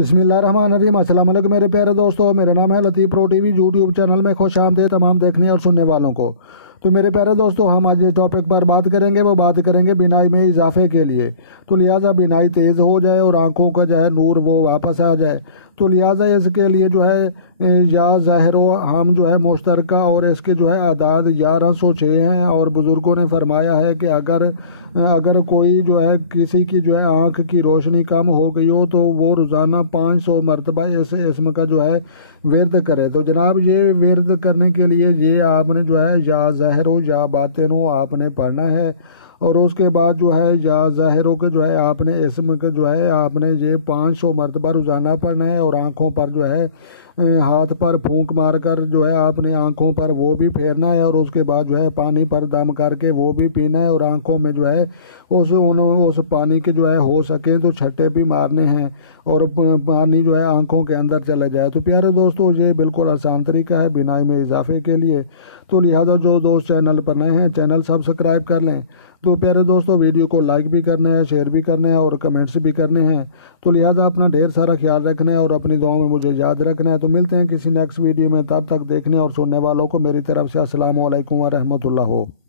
بسم اللہ الرحمن الرحیم۔ السلام علیکم میرے پیارے دوستو، میرا نام ہے لطیف پرو ٹی وی یوٹیوب چینل میں خوش آمدید تمام دیکھنے اور سننے والوں کو۔ تو میرے پیارے دوستو، ہم آج جس ٹاپک پر بات کریں گے وہ بات کریں گے بینائی میں اضافے کے لیے۔ تو لہٰذا بینائی تیز ہو جائے اور آنکھوں کا جو ہے نور وہ واپس آ جائے، تو لہٰذا اس کے لیے جو ہے یا ظاہر و ہم جو ہے مشترکہ اور اس کے جو ہے اعداد 1106 ہیں، اور بزرگوں نے فرمایا ہے کہ اگر کوئی جو ہے کسی کی جو ہے آنکھ کی روشنی کم ہو گئی ہو تو وہ روزانہ 500 مرتبہ اس اسم کا جو ہے ورد کرے۔ تو جناب یہ ورد کرنے کے لیے یہ آپ نے جو ہے یا ظاہر ہو یا باطن ہو آپ نے پڑھنا ہے، اور اس کے بعد جو ہے یا ظاہر ہو کے جو ہے آپ نے اسم کا جو ہے آپ نے یہ 500 مرتبہ روزانہ پڑھنا ہے، اور آنکھوں پر جو ہے ہاتھ پر پھونک مار کر جو ہے آپ نے آنکھوں پر وہ بھی پھیرنا ہے، اور اس کے بعد جو ہے پانی پر دم کر کے وہ بھی پینا ہے، اور آنکھوں میں جو ہے اس پانی کے جو ہے ہو سکے تو چھٹے بھی مارنے ہیں، اور پانی جو ہے آنکھوں کے اندر چلا جائے۔ تو پیارے دوستو، یہ بالکل آسان طریقہ ہے بینائی میں اضافے کے لیے، تو لہٰذا جو دوست چینل پر نئے ہیں چینل سبسکرائب کر لیں۔ تو پیارے دوستو، ویڈیو کو لائک بھی کرنا ہے، شیئر بھی کرنا ہے اور کمنٹس بھی کرنے ہیں۔ تو لہٰذا اپنا ڈھیر سارا خیال رکھنا ہے اور اپنی دعاؤں میں مجھے یاد رکھنا ہے۔ تو ملتے ہیں کسی نیکسٹ ویڈیو میں، تب تک دیکھنے اور سننے والوں کو میری طرف سے السلام علیکم ورحمۃ اللہ۔